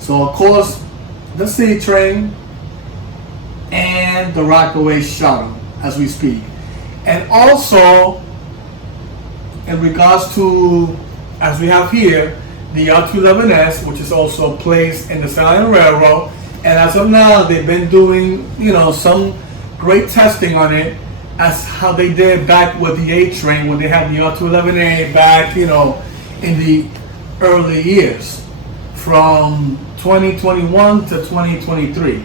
So of course, the C train and the Rockaway Shuttle as we speak. And also, in regards to, as we have here, the R211s, which is also placed in the Staten Island Railroad. And as of now, they've been doing, some great testing on it, as how they did back with the A train when they had the R211A back, in the early years, from 2021 to 2023.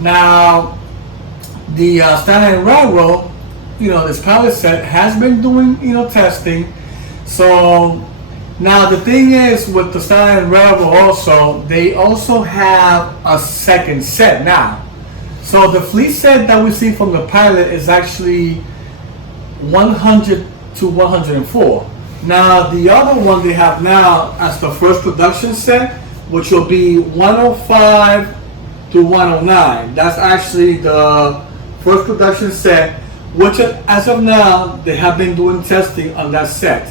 Now, the Staten Island Railroad, this pilot set has been doing, testing. So now the thing is with the Staten Island Railroad also, they also have a second set now. So the fleet set that we see from the pilot is actually 100 to 104. Now the other one they have now as the first production set, which will be 105 to 109. That's actually the first production set, which as of now they have been doing testing on that set.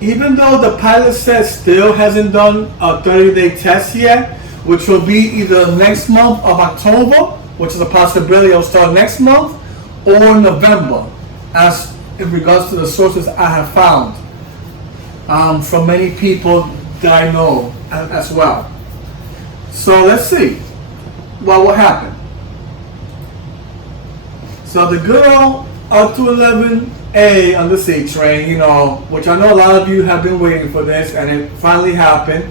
Even though the pilot set still hasn't done a 30-day test yet, which will be either next month of October, which is a possibility it'll start next month, or November, as in regards to the sources I have found from many people that I know as well. So let's see what will happen. So the good old R211A on the C train, which I know a lot of you have been waiting for this, and it finally happened.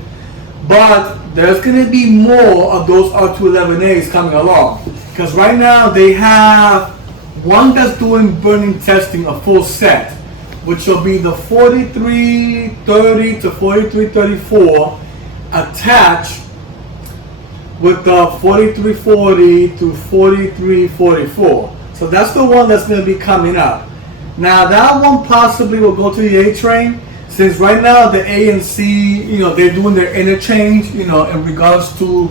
But there's going to be more of those R211As coming along, because right now they have one that's doing burning testing, a full set, which will be the 4330 to 4334 attached with the 4340 to 4344. So that's the one that's going to be coming up. Now that one possibly will go to the A train, since right now the A and C, they're doing their interchange, in regards to,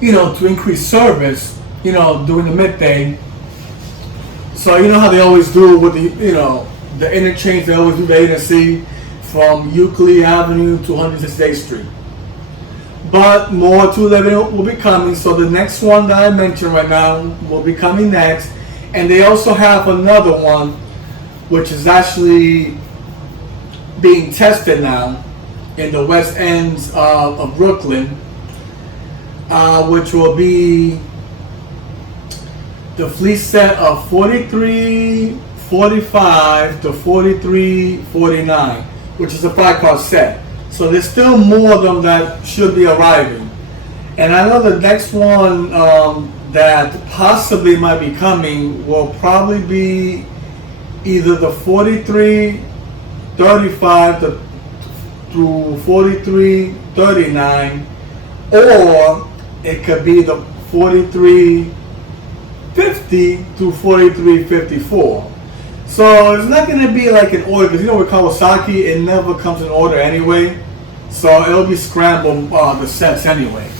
to increase service, during the midday. So you know how they always do with the interchange, they always do the A and C from Euclid Avenue to 168th Street. But more 211 will be coming, so the next one that I mentioned right now will be coming next. And they also have another one, which is actually being tested now in the west ends of Brooklyn, which will be the fleet set of 4345 to 4349, which is a 5-car set. So there's still more of them that should be arriving. And I know the next one that possibly might be coming will probably be either the 4335 through 4339, or it could be the 4350 to 4354. So it's not going to be like an order, because with Kawasaki it never comes in order anyway, so it'll be scrambled the sets anyway.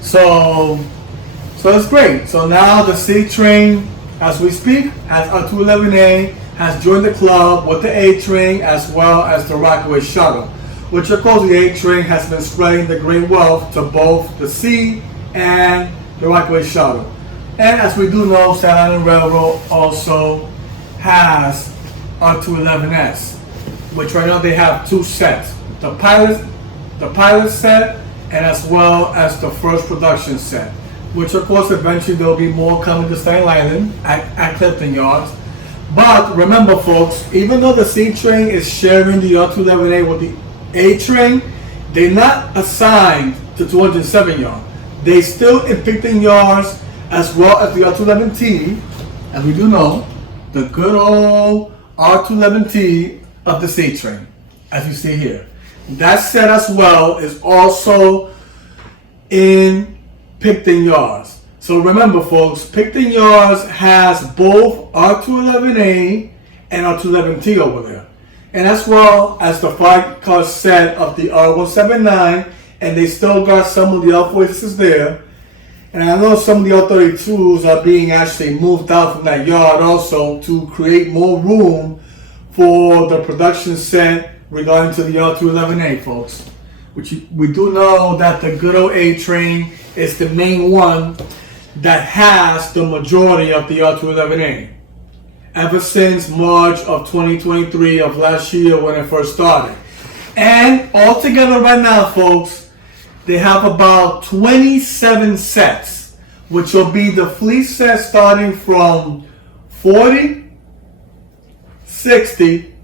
So it's great. So now the C train, as we speak, as R211A has joined the club with the A train as well as the Rockaway Shuttle, which of course the A train has been spreading the great wealth to both the C and the Rockaway Shuttle. And as we do know, Staten Island Railroad also has R211s, which right now they have two sets, the pilot set and as well as the first production set, which of course eventually there will be more coming to Staten Island at Clifton Yards. But remember folks, even though the C train is sharing the R211A with the A train, they're not assigned to 207 yards. They still in Clifton Yards as well as the R211T, as we do know, the good old R211T of the C train, as you see here. That set as well is also in Picton Yards. So remember folks, Picton Yards has both R211A and R211T over there. And as well as the 5-car set of the R179, and they still got some of the R46s there. And I know some of the R32s are being actually moved out from that yard also to create more room for the production set regarding to the R211A, folks. we do know that the good old A train is the main one that has the majority of the R211A. Ever since March of 2023 of last year when it first started. And altogether right now, folks, they have about 27 sets, which will be the fleet set starting from 40, 60,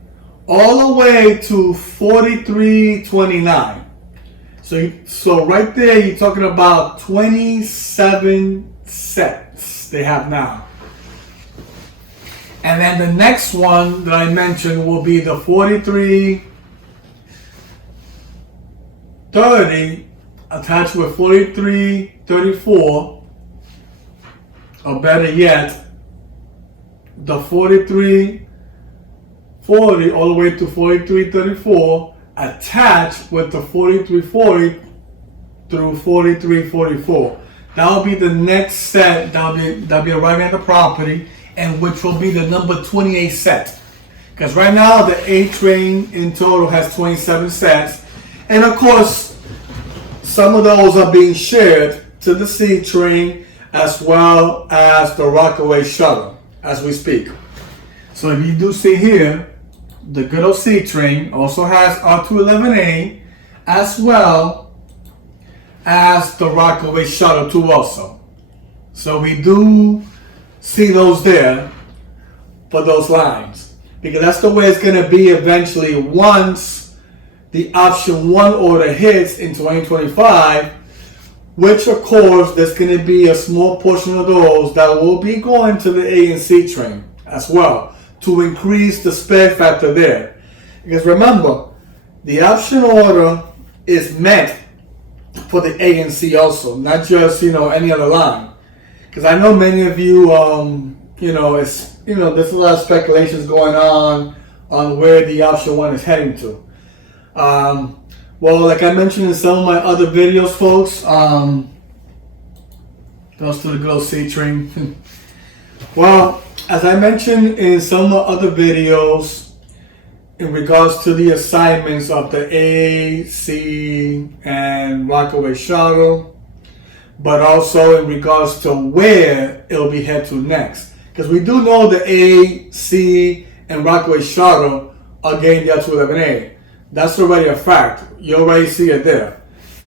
all the way to 4329. So right there, you're talking about 27 sets they have now. And then the next one that I mentioned will be the 4330 attached with 4334, or better yet, the 4340 all the way to 4334 attached with the 4340 through 4344. That will be the next set that'll be arriving at the property, and which will be the number 28 set. Because right now the A train in total has 27 sets, and of course some of those are being shared to the C train as well as the Rockaway shuttle as we speak. So if you do see here, the good old C train also has R211A as well as the Rockaway shuttle too also. So we do see those there for those lines, because that's the way it's going to be eventually once the option 1 order hits in 2025, which of course there's going to be a small portion of those that will be going to the A and C train as well to increase the spare factor there. Because remember, the option order is meant for the A and C also, not just any other line. Because I know many of you, there's a lot of speculations going on where the option 1 is heading to. Well, like I mentioned in some of my other videos, folks, goes to the good old C train. Well, as I mentioned in some of my other videos, in regards to the assignments of the A, C, and Rockaway shuttle, but also in regards to where it'll be head to next. Because we do know the A, C, and Rockaway shuttle are getting the R211A. That's already a fact. You already see it there.